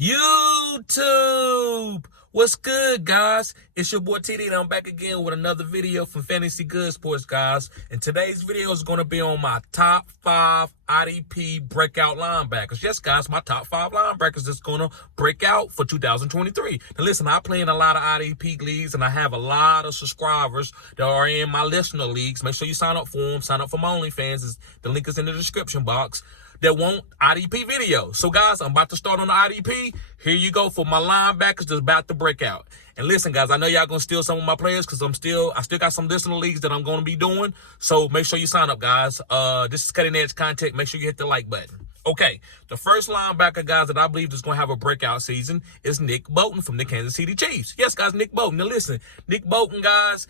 YouTube, what's good, guys? It's your boy TD, and I'm back again with another video from Fantasy Good Sports, guys. And today's video is going to be on my top 5 IDP breakout linebackers. Yes, guys, my top 5 linebackers that's going to break out for 2023. Now, listen, I play in a lot of IDP leagues, and I have a lot of subscribers that are in my listener leagues. Make sure you sign up for them. Sign up for my OnlyFans. The link is in the description box. That want IDP videos. So, guys, I'm about to start on the IDP. Here you go for my linebackers that's about to break out. And listen, guys, I know y'all gonna steal some of my players because I still got some listener leagues that I'm gonna be doing. So make sure you sign up, guys. This is cutting edge content. Make sure you hit the like button. Okay, the first linebacker, guys, that I believe is gonna have a breakout season is Nick Bolton from the Kansas City Chiefs. Yes, guys, Nick Bolton. Now listen, Nick Bolton, guys,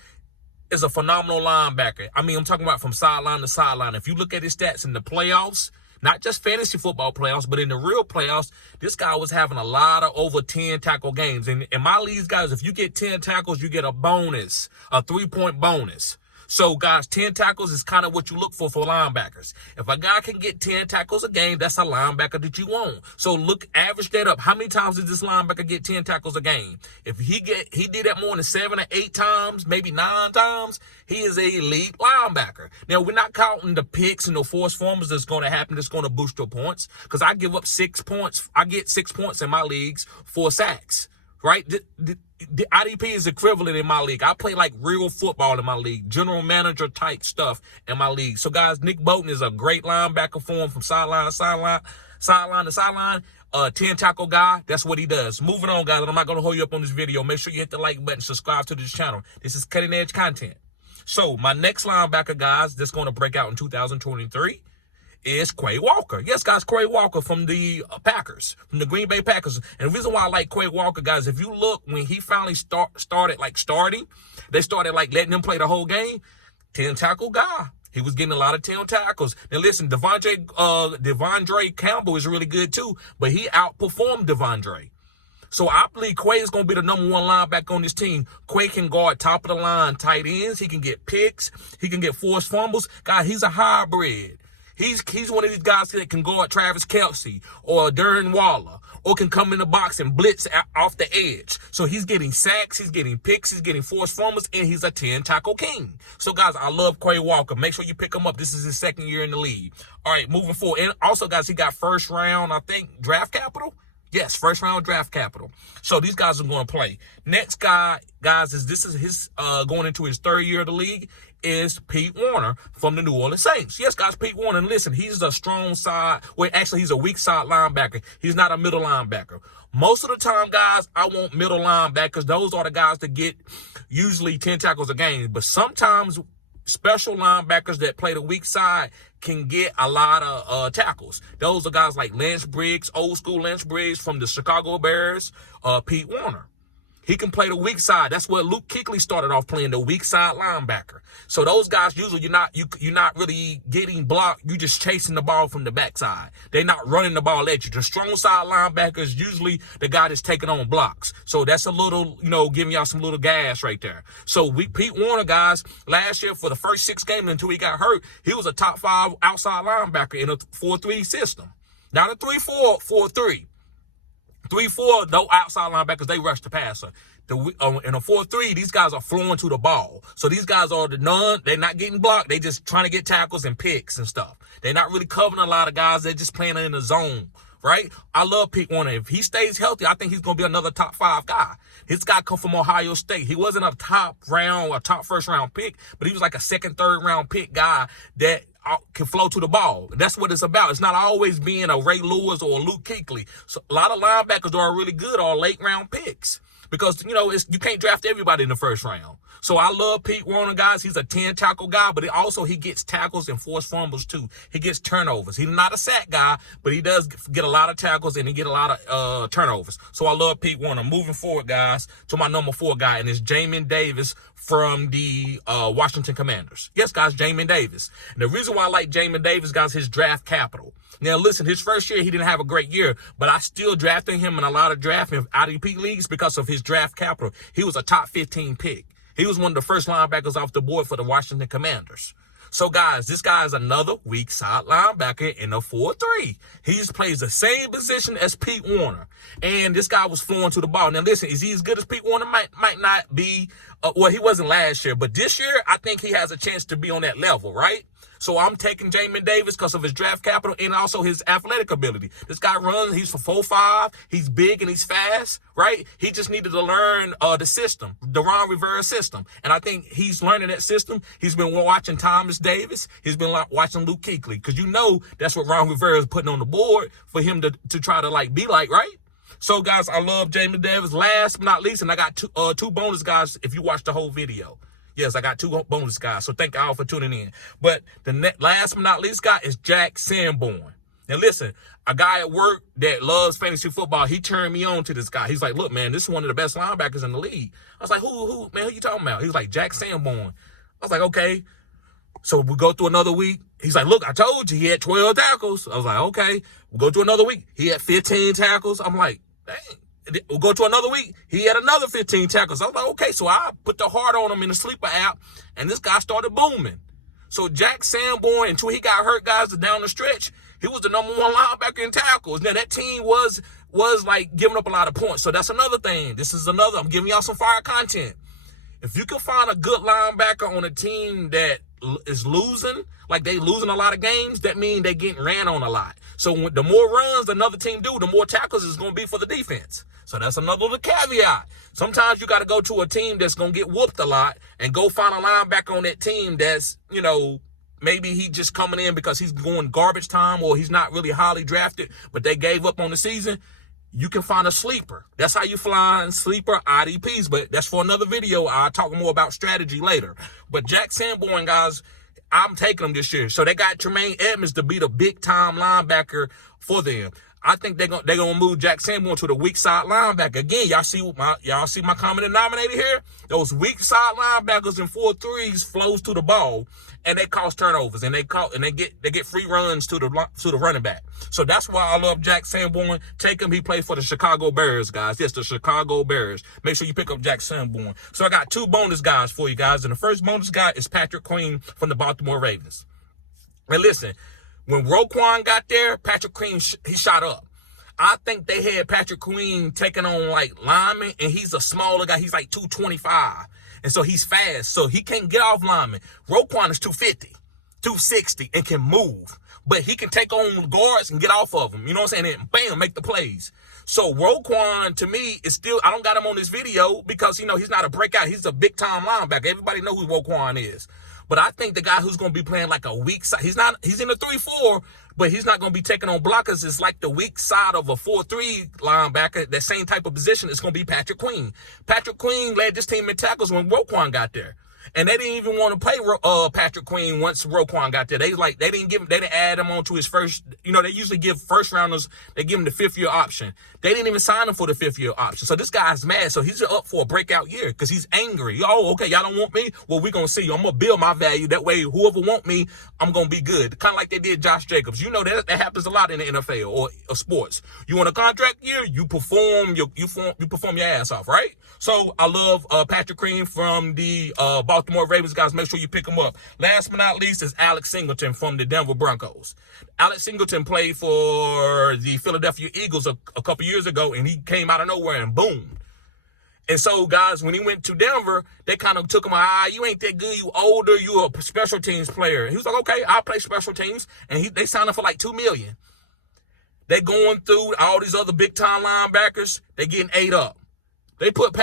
is a phenomenal linebacker. I mean, I'm talking about from sideline to sideline. If you look at his stats in the playoffs, not just fantasy football playoffs, but in the real playoffs, this guy was having a lot of over 10 tackle games. And in my leagues, guys, if you get 10 tackles, you get a bonus, a 3-point bonus. So, guys, 10 tackles is kind of what you look for linebackers. If a guy can get 10 tackles a game, that's a linebacker that you want. So, average that up. How many times did this linebacker get 10 tackles a game? If he did that more than 7 or 8 times, maybe 9 times, he is a elite linebacker. Now, we're not counting the picks and the forced fumbles that's going to happen that's going to boost your points, because I give up 6 points. I get 6 points in my leagues for sacks. Right? The IDP is equivalent in my league. I play like real football in my league, general manager type stuff in my league. So, guys, Nick Bolton is a great linebacker for him from sideline to sideline. 10 tackle guy. That's what he does. Moving on, guys. I'm not going to hold you up on this video. Make sure you hit the like button, subscribe to this channel. This is cutting edge content. So, my next linebacker, guys, that's going to break out in 2023 is Quay Walker. Yes, guys, Quay Walker from the Packers, from the Green Bay Packers. And the reason why I like Quay Walker, guys, if you look, when he finally started they started letting him play the whole game. 10 tackle guy. He was getting a lot of 10 tackles. Now, listen, Devondre Campbell is really good too, but he outperformed Devondre. So I believe Quay is going to be the number 1 linebacker on this team. Quay can guard top of the line tight ends. He can get picks. He can get forced fumbles. God, he's a hybrid. He's one of these guys that can guard Travis Kelce or Darren Waller, or can come in the box and blitz off the edge. So he's getting sacks, he's getting picks, he's getting forced fumbles, and he's a 10 tackle king. So, guys, I love Quay Walker. Make sure you pick him up. This is his 2nd year in the league. All right, moving forward. And also, guys, he got first round, I think, draft capital. Yes, first round draft capital. So these guys are going to play. Next guy, guys, this is his going into his 3rd year of the league, is Pete Werner from the New Orleans Saints. Yes, guys, Pete Werner. And listen, he's a strong side. Well, actually, he's a weak side linebacker. He's not a middle linebacker. Most of the time, guys, I want middle linebackers. Those are the guys that get usually 10 tackles a game. But sometimes special linebackers that play the weak side can get a lot of tackles. Those are guys like Lance Briggs, old school Lance Briggs from the Chicago Bears, Pete Werner. He can play the weak side. That's where Luke Kuechly started off, playing the weak side linebacker. So those guys, usually you're not really getting blocked. You're just chasing the ball from the backside. They're not running the ball at you. The strong side linebacker is usually the guy that's taking on blocks. So that's a little, giving y'all some little gas right there. So Pete Werner, guys, last year for the first 6 games until he got hurt, he was a top 5 outside linebacker in a 4-3 system. Not a 3-4, 4-3. 3-4, no outside linebackers, they rush the passer. In a 4-3, these guys are flowing to the ball. So these guys are they're not getting blocked. They just trying to get tackles and picks and stuff. They're not really covering a lot of guys. They're just playing in the zone, right? I love Pete Werner. If he stays healthy, I think he's going to be another top 5 guy. This guy come from Ohio State. He wasn't a top first round pick, but he was like a 2nd, 3rd round pick guy that can flow to the ball. That's what it's about. It's not always being a Ray Lewis or a Luke Kuechly. So a lot of linebackers that are really good are late round picks, because, you can't draft everybody in the 1st round. So I love Pete Werner, guys. He's a 10 tackle guy, but he gets tackles and forced fumbles too. He gets turnovers. He's not a sack guy, but he does get a lot of tackles and he get a lot of turnovers. So I love Pete Werner. Moving forward, guys, to my number 4 guy, and it's Jamin Davis from the Washington Commanders. Yes, guys, Jamin Davis. And the reason why I like Jamin Davis, guys, his draft capital. Now, listen, his first year, he didn't have a great year, but I still drafted him in a lot of drafting IDP leagues because of his draft capital. He was a top 15 pick. He was one of the first linebackers off the board for the Washington Commanders. So, guys, this guy is another weak side linebacker in a 4-3. He just plays the same position as Pete Warner. And this guy was flowing to the ball. Now, listen, is he as good as Pete Warner? Might not be. Well, he wasn't last year. But this year, I think he has a chance to be on that level, right? So I'm taking Jamin Davis because of his draft capital and also his athletic ability. This guy runs. He's for 4'5". He's big and he's fast, right? He just needed to learn the system, the Ron Rivera system. And I think he's learning that system. He's been watching Thomas Davis. He's been watching Luke Kuechly because you know that's what Ron Rivera is putting on the board for him to try to be like, right? So, guys, I love Jamin Davis. Last but not least, and I got two bonus guys if you watch the whole video. Yes, I got two bonus guys, so thank y'all for tuning in. But the last but not least guy is Jack Sanborn. Now, listen, a guy at work that loves fantasy football, he turned me on to this guy. He's like, look, man, this is one of the best linebackers in the league. I was like, who, man, who you talking about? He was like, Jack Sanborn. I was like, okay. So we go through another week. He's like, look, I told you he had 12 tackles. I was like, okay. We go to another week. He had 15 tackles. I'm like, dang. We'll go to another week. He had another 15 tackles. I was like, okay. So I put the heart on him in the sleeper app, and this guy started booming. So Jack Sanborn, until he got hurt, guys, down the stretch, he was the number one linebacker in tackles. Now, that team was like giving up a lot of points. So that's another thing. This is another. I'm giving y'all some fire content. If you can find a good linebacker on a team that is losing, like they losing a lot of games, that means they getting ran on a lot. So the more runs another team do, the more tackles is going to be for the defense. So that's another little caveat. Sometimes you got to go to a team that's going to get whooped a lot and go find a linebacker on that team that's, maybe he just coming in because he's going garbage time or he's not really highly drafted, but they gave up on the season. You can find a sleeper. That's how you find sleeper IDPs, but that's for another video. I'll talk more about strategy later. But Jack Sanborn, guys, I'm taking him this year. So they got Tremaine Edmonds to be the big-time linebacker for them. I think they're gonna move Jack Sanborn to the weak side linebacker. Again, y'all see my common denominator here? Those weak side linebackers in 4-3s flows to the ball, and they cause turnovers, and they get free runs to the running back. So that's why I love Jack Sanborn. Take him. He played for the Chicago Bears, guys. Yes, the Chicago Bears. Make sure you pick up Jack Sanborn. So I got two bonus guys for you guys, and the first bonus guy is Patrick Queen from the Baltimore Ravens. And listen, when Roquan got there, Patrick Queen, he shot up. I think they had Patrick Queen taking on linemen, and he's a smaller guy. He's like 225. And so he's fast. So he can't get off linemen. Roquan is 250, 260, and can move. But he can take on guards and get off of them. You know what I'm saying? And bam, make the plays. So Roquan, to me, is still, I don't got him on this video because, he's not a breakout. He's a big-time linebacker. Everybody know who Roquan is. But I think the guy who's going to be playing like a weak side, he's in a 3-4, but he's not going to be taking on blockers. It's like the weak side of a 4-3 linebacker. That same type of position is going to be Patrick Queen. Patrick Queen led this team in tackles when Roquan got there. And they didn't even want to pay Patrick Queen once Roquan got there. They didn't add him on to his first, they usually give first rounders, they give him the 5th-year option. They didn't even sign him for the 5th-year option. So this guy's mad. So he's up for a breakout year because he's angry. Oh, okay, y'all don't want me? Well, we're going to see you. I'm going to build my value. That way, whoever want me, I'm going to be good. Kind of like they did Josh Jacobs. That happens a lot in the NFL or sports. You want a contract year, you perform your ass off, right? So I love Patrick Queen from the Baltimore Ravens, guys. Make sure you pick him up. Last but not least is Alex Singleton from the Denver Broncos. Alex Singleton played for the Philadelphia Eagles a couple years ago, and he came out of nowhere and boomed. And so, guys, when he went to Denver, they kind of took him, you ain't that good, you older, you a special teams player. He was like, okay, I'll play special teams. And they signed him for like $2 million. They going through all these other big-time linebackers. They getting ate up. They put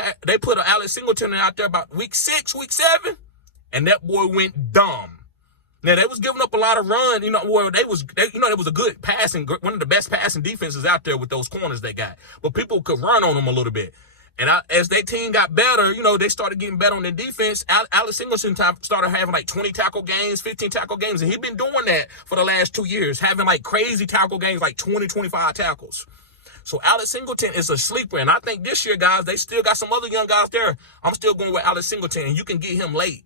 Alex Singleton out there about week 6, week 7, and that boy went dumb. Now, they was giving up a lot of run, where they was a good passing, one of the best passing defenses out there with those corners they got. But people could run on them a little bit. And as their team got better, they started getting better on their defense. Alex Singleton started having like 20 tackle games, 15 tackle games. And he's been doing that for the last 2 years, having like crazy tackle games, like 20, 25 tackles. So Alex Singleton is a sleeper. And I think this year, guys, they still got some other young guys there. I'm still going with Alex Singleton, and you can get him late.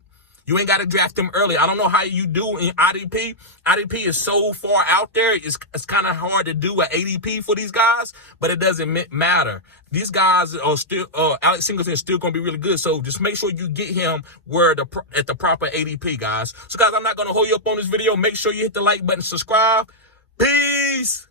You ain't got to draft him early. I don't know how you do in IDP. IDP is so far out there. It's kind of hard to do an ADP for these guys, but it doesn't matter. These guys are still, Alex Singleton is still going to be really good. So just make sure you get him at the proper ADP, guys. So guys, I'm not going to hold you up on this video. Make sure you hit the like button, subscribe. Peace.